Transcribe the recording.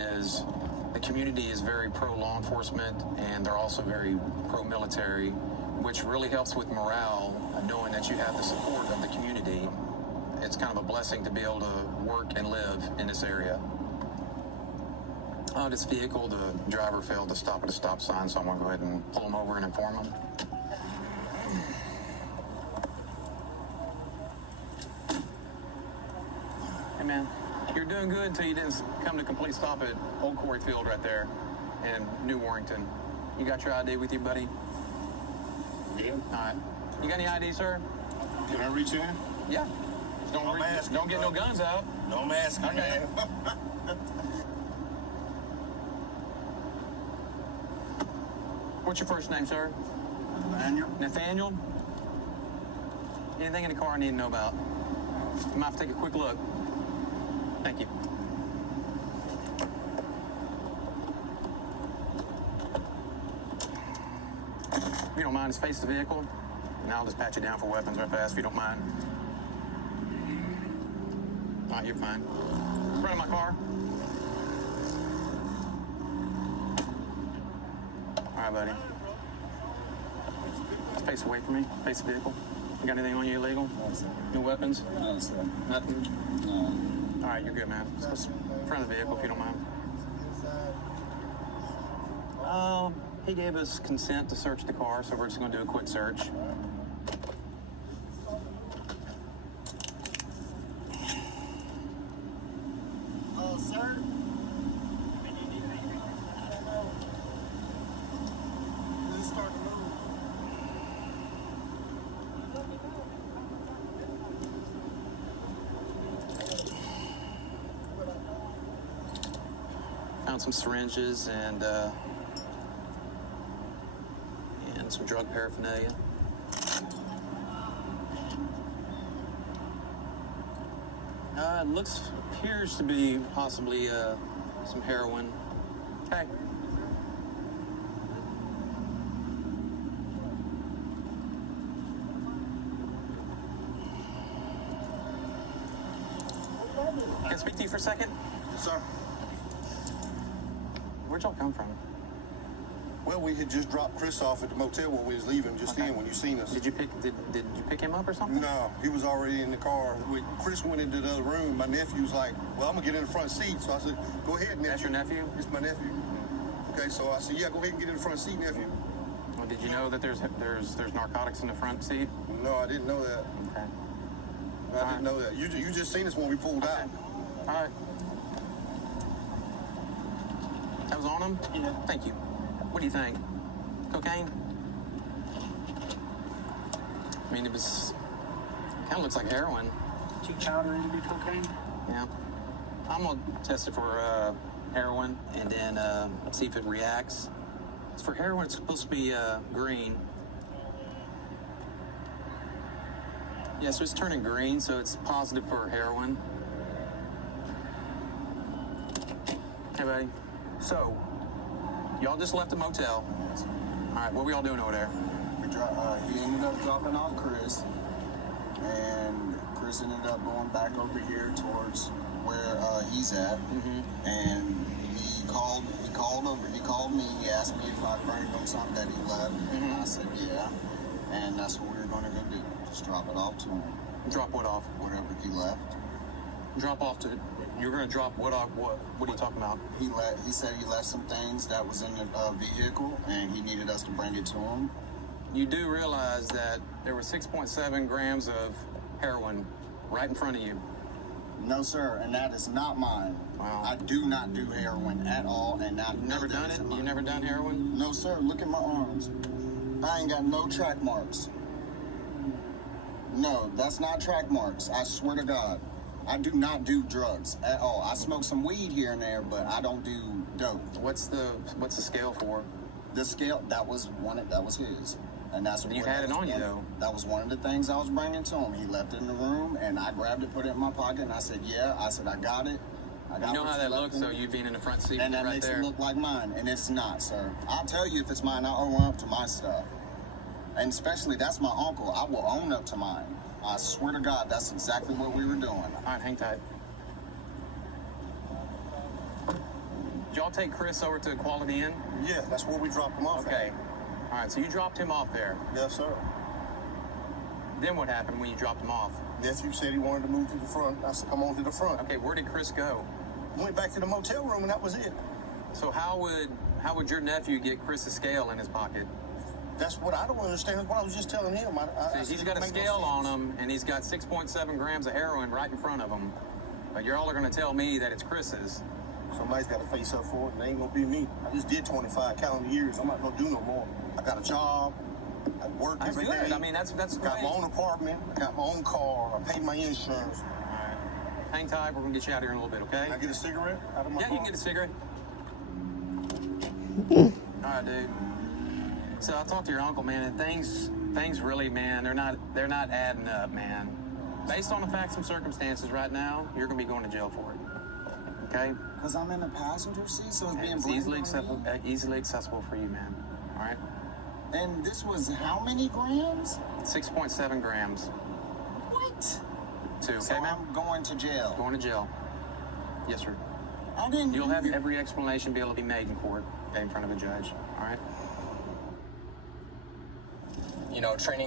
is the community is very pro-law enforcement, and they're also very pro-military, which really helps with morale, knowing that you have the support of the community. It's kind of a blessing to be able to work and live in this area. This vehicle, the driver failed to stop at a stop sign, so I'm going to go ahead and pull him over and inform him. Hey, man, you're doing good until you didn't come to a complete stop at Old Quarry Field right there in New Warrington. You got your ID with you, buddy? Yeah. All right. You got any ID, sir? Can I reach in? Yeah. Don't get no guns out. No mask, Okay. man. What's your first name, sir? Nathaniel? Nathaniel? Anything in the car I need to know about? You might have to take a quick look. Thank you. If you don't mind, just face the vehicle, and I'll just pat you down for weapons right fast if you don't mind. All right, you're fine. Front of my car. All right, buddy. Just face away from me. Face the vehicle. You got anything on you illegal? No, sir. No weapons? No, sir. Nothing? No. All right, you're good, man. Just front of the vehicle if you don't mind. He gave us consent to search the car, so we're just going to do a quick search. Sir? This is starting to move. Found some syringes and some drug paraphernalia. Appears to be possibly some heroin. Hey. Can I speak to you for a second? Sir? Where'd y'all come from? Well, we had just dropped Chris off at the motel where we was leaving just Okay. then when you seen us. Did you pick him up or something? No, he was already in the car. Chris went into the other room. My nephew was like, well, I'm going to get in the front seat. So I said, go ahead, nephew. That's your nephew? It's my nephew. Okay, so I said, yeah, go ahead and get in the front seat, nephew. Well, did you know that there's narcotics in the front seat? No, I didn't know that. Okay. I didn't know that. You just seen us when we pulled out. All right. That was on him? Yeah. Thank you. What do you think? Cocaine? I mean, it was... kind of looks like heroin. Too powdery to be cocaine? Yeah. I'm going to test it for heroin and then see if it reacts. For heroin, it's supposed to be green. Yeah, so it's turning green, so it's positive for heroin. Hey, buddy. So, y'all just left the motel. All right, what were y'all doing over there? He ended up dropping off Chris, and Chris ended up going back over here towards where he's at. Mm-hmm. And he called me. He asked me if I'd bring him something that he left. Mm-hmm. And I said yeah, and that's what we were going to go do. Just drop it off to him, Drop what off? whatever he left. Drop off to... You're going to drop what off? What are you talking about? He said he left some things that was in the vehicle, and he needed us to bring it to him. You do realize that there were 6.7 grams of heroin right in front of you. No, sir, and that is not mine. Wow. I do not do heroin at all, and not You've never done it? You've never done heroin? No, sir. Look at my arms. I ain't got no track marks. No, that's not track marks. I swear to God. I do not do drugs at all. I smoke some weed here and there, but I don't do dope. What's the scale for? The scale, that was his. And that's what You had it on you, one- though. That was one of the things I was bringing to him. He left it in the room, and I grabbed it, put it in my pocket, and I said, yeah. I said, I got it. I got You know what how that left looks, in though, it. you being in the front seat And that right makes there. it look like mine, and it's not, sir. I'll tell you if it's mine. I'll own up to my stuff. And especially, that's my uncle. I will own up to mine. I swear to God, that's exactly what we were doing. All right, hang tight. y'all take Chris over to Quality Inn? Yeah, that's where we dropped him off. Okay. All right, so you dropped him off there. Yes, sir. Then what happened when you dropped him off? Nephew said he wanted to move to the front. I said, come on to the front. Okay, where did Chris go? Went back to the motel room, and that was it. So how would your nephew get Chris's scale in his pocket? That's what I don't understand. That's what I was just telling him. I See, he's said, got a it make no scale on sense. him, and he's got 6.7 grams of heroin right in front of him. But y'all are going to tell me that it's Chris's. Somebody's got to face up for it, and it ain't going to be me. I just did 25 calendar years. I'm not going to do no more. I got a job. I work That's every good. day. I mean, that's got great. my own apartment. I got my own car. I paid my insurance. All right. Hang tight. We're going to get you out of here in a little bit, okay? Can I get a cigarette out of my Yeah, car? you can get a cigarette. All right, dude. So I talked to your uncle, man, and things really, man, they're not adding up, man. Based on the facts and circumstances right now, you're gonna be going to jail for it. Okay? Because I'm in the passenger seat, so it's being It's blamed easily on me. easily accessible for you, man. All right? And this was how many grams? 6.7 grams. What? Two, okay, So man? I'm going to jail. Going to jail. Yes, sir. I didn't. You'll have every explanation be able to be made in court, okay, in front of a judge. All right? You know, training